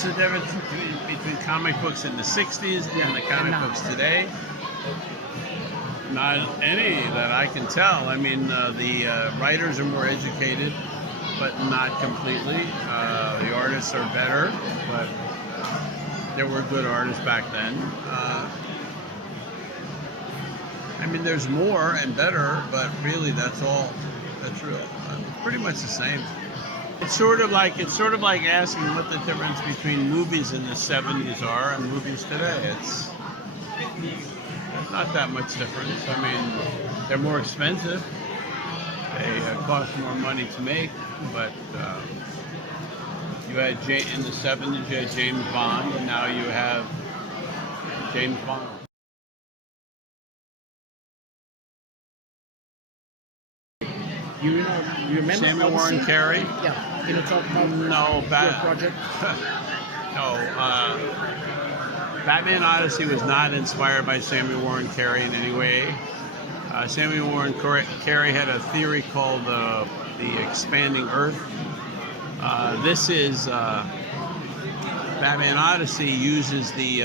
What's the difference between comic books in the 60s and the comic books today? Not any that I can tell. I mean, the writers are more educated, but not completely. The artists are better, but there were good artists back then. I mean, there's more and better, but really, that's all. That's real. Pretty much the same. It's sort of like asking what the difference between movies in the 70s are and movies today. It's not that much difference. I mean, they're more expensive. They cost more money to make, but you had in the 70s you had James Bond, and now you have James Bond. You remember Samuel Warren Carey? Yeah. Can you talk about your project? No. Batman Odyssey was not inspired by Samuel Warren Carey in any way. Samuel Warren Carey had a theory called the expanding Earth. This is Batman Odyssey uses the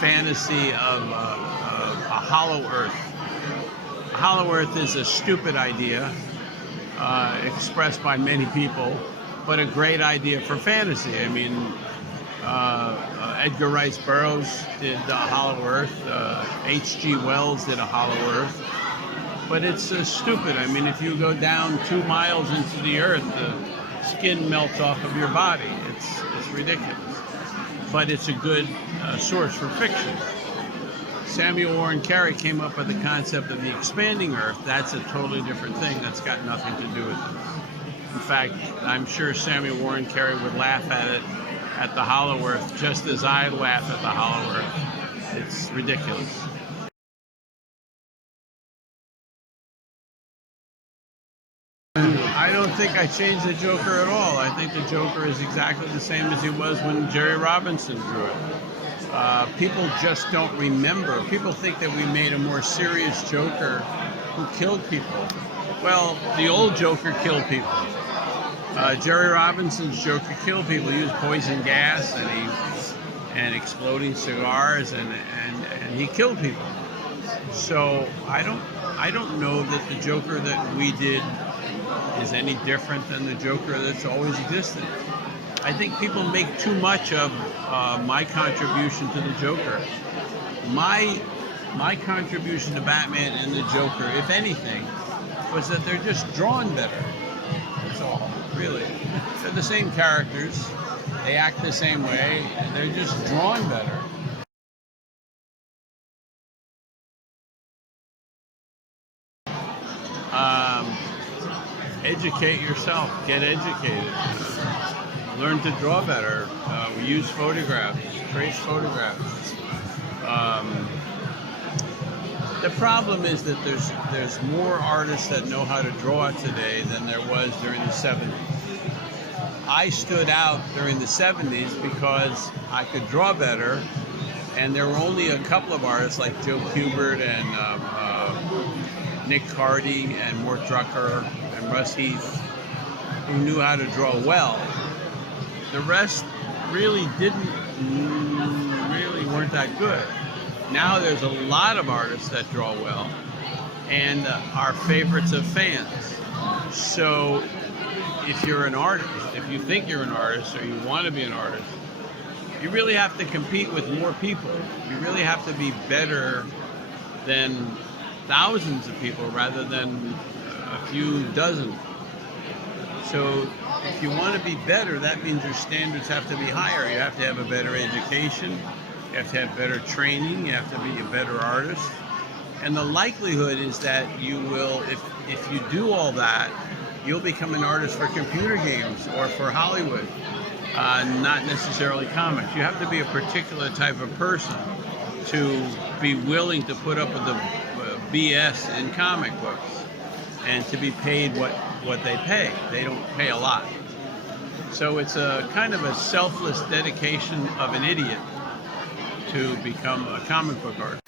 fantasy of a hollow Earth. Hollow Earth is a stupid idea expressed by many people, but a great idea for fantasy. I mean, Edgar Rice Burroughs did Hollow Earth. H.G. Wells did a Hollow Earth. But it's stupid. I mean, if you go down 2 miles into the Earth, the skin melts off of your body. It's ridiculous. But it's a good source for fiction. Samuel Warren Carey came up with the concept of the expanding Earth. That's a totally different thing. That's got nothing to do with it. In fact, I'm sure Samuel Warren Carey would laugh at it, at the Hollow Earth, just as I laugh at the Hollow Earth. It's ridiculous. I don't think I changed the Joker at all. I think the Joker is exactly the same as he was when Jerry Robinson drew it. People just don't remember. People think that we made a more serious Joker who killed people. Well, the old Joker killed people. Jerry Robinson's Joker killed people. He used poison gas and exploding cigars, and he killed people. So I don't know that the Joker that we did is any different than the Joker that's always existed. I think people make too much of my contribution to the Joker. My contribution to Batman and the Joker, if anything, was that they're just drawn better. That's all, really. They're the same characters. They act the same way. They're just drawn better. Educate yourself. Get educated. Learn to draw better. We use photographs, trace photographs. The problem is that there's more artists that know how to draw today than there was during the 70s. I stood out during the 70s because I could draw better, and there were only a couple of artists like Joe Kubert and Nick Cardy and Mort Drucker and Russ Heath who knew how to draw well. The rest really weren't that good. Now there's a lot of artists that draw well and are favorites of fans. So if you're an artist, if you think you're an artist or you want to be an artist, you really have to compete with more people. You really have to be better than thousands of people rather than a few dozen. So if you want to be better, that means your standards have to be higher. You have to have a better education. You have to have better training. You have to be a better artist. And the likelihood is that you will, if you do all that, you'll become an artist for computer games or for Hollywood, not necessarily comics. You have to be a particular type of person to be willing to put up with the BS in comic books and to be paid what they pay. They don't pay a lot. So it's a kind of a selfless dedication of an idiot to become a comic book artist.